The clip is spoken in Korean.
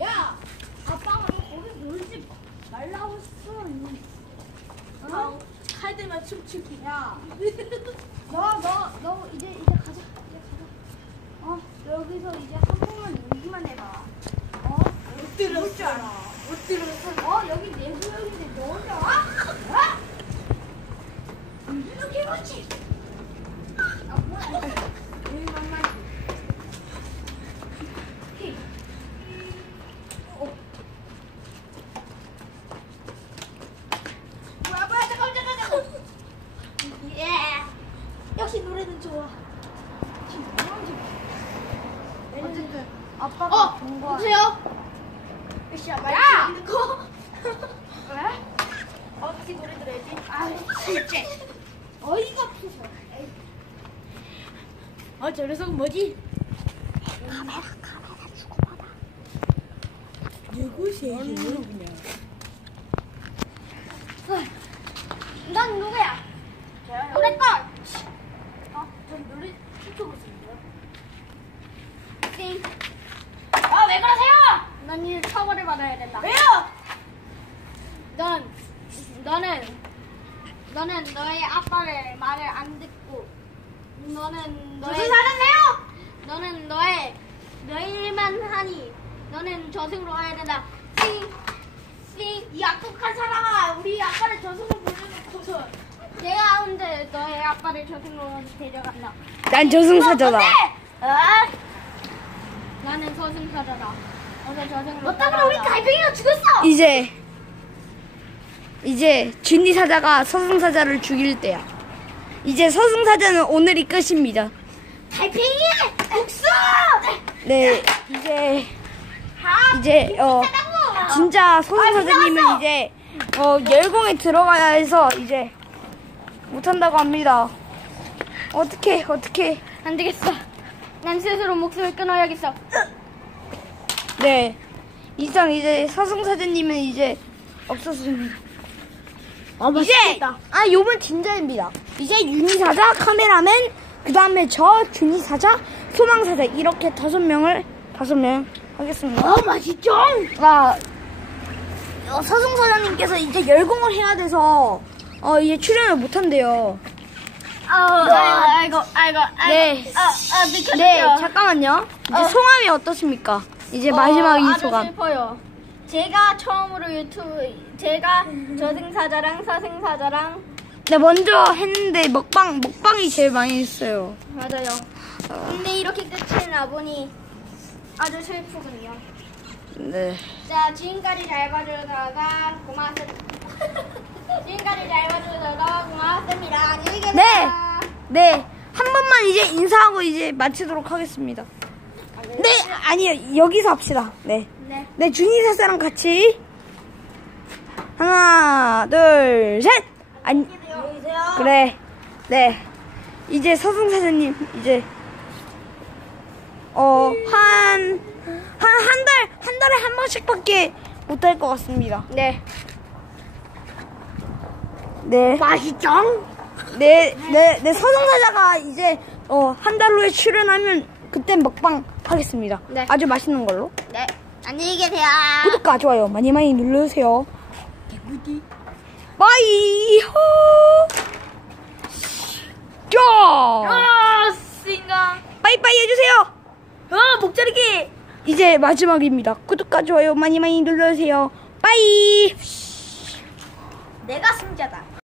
야! 아빠가 너 거기 놀지 말라고 했어. 어? 칼들만 춤추기. 야. 너, 너, 너 이제, 이제 가자. 이제 가자. 어? 여기서 이제 한 번만 놀기만 해봐. 어? 못 들을 줄못 들을 줄 어? 여기 내 구역인데 너 혼자 이렇게 해봤지? 아, 뭐야. 역시 노래는 좋아. 지금 뭐하는지 봐. 어쨌든 아빠가 어 본 거야. 보세요. 으쌰! 넣고. 왜? 어떻게 노래 들어야지? 아, 진짜. 어이가 없어서. 에이, 어저 녀석은 뭐지? 카메라, 카메라 주고받아. 누구세요? 그냥. 넌 누구야? 저요? 노래 걸. 어, 전 노래 띵. 아, 왜 그러세요? 넌 이제 처벌을 받아야 된다. 왜요? 넌, 너는, 너는 너의 아빠를 말을 안 듣고, 너는 너의, 무슨 사는데요? 너는 너의, 너의 일만 하니, 너는 저승으로 가야 된다. 띵, 띵. 이 악독한 사람아, 우리 아빠를 저승으로 보내놓고서. 언제 너의 아빠를 저승으로 데려간다. 난 저승사자다. 아, 나는 저승사자다. 어서 저승으로 너 때문에 우리. 갈팽이가 죽었어. 이제 이제 준이 사자가 서승사자를 죽일 때야. 이제 서승사자는 오늘이 끝입니다. 달팽이 국수. 네, 이제 아, 이제 어 진짜 서승사자님은 이제 어 열공에 들어가야 해서 이제 못한다고 합니다. 어떻게 어떻게? 안 되겠어. 난 스스로 목숨을 끊어야겠어. 네, 이상 이제 서승사자님은 이제 없었습니다. 이제 아 요번 진짜입니다. 이제 윤희사자, 카메라맨, 그 다음에 저 준희사자, 소망사자 이렇게 다섯 명을 다섯 명 하겠습니다. 어, 맛있죠? 아 어, 서승사자님께서 이제 열공을 해야 돼서 어 이제 출연을 못 한대요. 아이고, 아이고, 아이고, 아이고. 네. 아, 아, 미쳤어요. 네, 잠깐만요. 이제 어. 소감이 어떻습니까? 이제 마지막 이 아주 소감. 슬퍼요. 제가 처음으로 유튜브, 제가 저승사자랑 사승사자랑, 네, 먼저 했는데 먹방 먹방이 제일 많이 했어요. 맞아요. 근데 이렇게 끝이 나보니 아주 슬프군요. 네. 자, 지금까지 잘 봐주다가 고맙습니다. 지금까지 잘 봐주다가 고맙습니다. 안녕히 계세요. 네. 네. 한 번만 이제 인사하고 이제 마치도록 하겠습니다. 네, 아니요. 여기서 합시다. 네. 네. 네, 준이 사사랑 같이. 하나, 둘, 셋! 계세요. 그래. 네. 이제 서승사자님, 이제, 어, 한, 한, 한 달, 한 달에 한 번씩밖에 못 할 것 같습니다. 네. 네. 맛있죠? 네, 네, 네, 서성사자가 이제, 어, 한 달 후에 출연하면 그때 먹방 하겠습니다. 네. 아주 맛있는 걸로. 네. 안녕히 계세요. 구독과 좋아요 많이 많이 눌러주세요. 빠이, 호! 자! 아, 싱가. 빠이빠이 해주세요! 어, 목자르기. 이제 마지막입니다. 구독과 좋아요 많이 많이 눌러주세요. 빠이! 내가 승자다.